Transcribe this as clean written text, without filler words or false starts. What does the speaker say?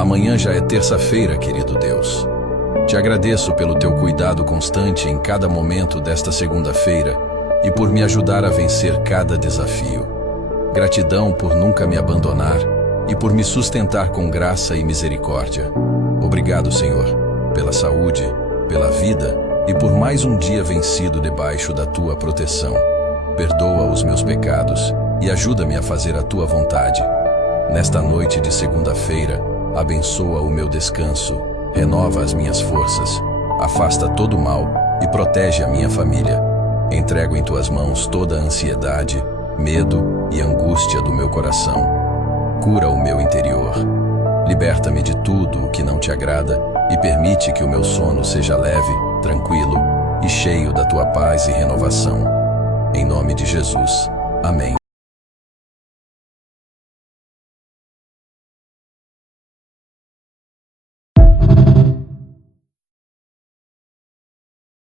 Amanhã já é terça-feira, querido Deus. Te agradeço pelo teu cuidado constante em cada momento desta segunda-feira e por me ajudar a vencer cada desafio. Gratidão por nunca me abandonar e por me sustentar com graça e misericórdia. Obrigado, Senhor, pela saúde, pela vida e por mais um dia vencido debaixo da tua proteção. Perdoa os meus pecados e ajuda-me a fazer a tua vontade. Nesta noite de segunda-feira, abençoa o meu descanso, renova as minhas forças, afasta todo o mal e protege a minha família. Entrego em tuas mãos toda a ansiedade, medo e angústia do meu coração. Cura o meu interior. Liberta-me de tudo o que não te agrada e permite que o meu sono seja leve, tranquilo e cheio da tua paz e renovação. Em nome de Jesus. Amém.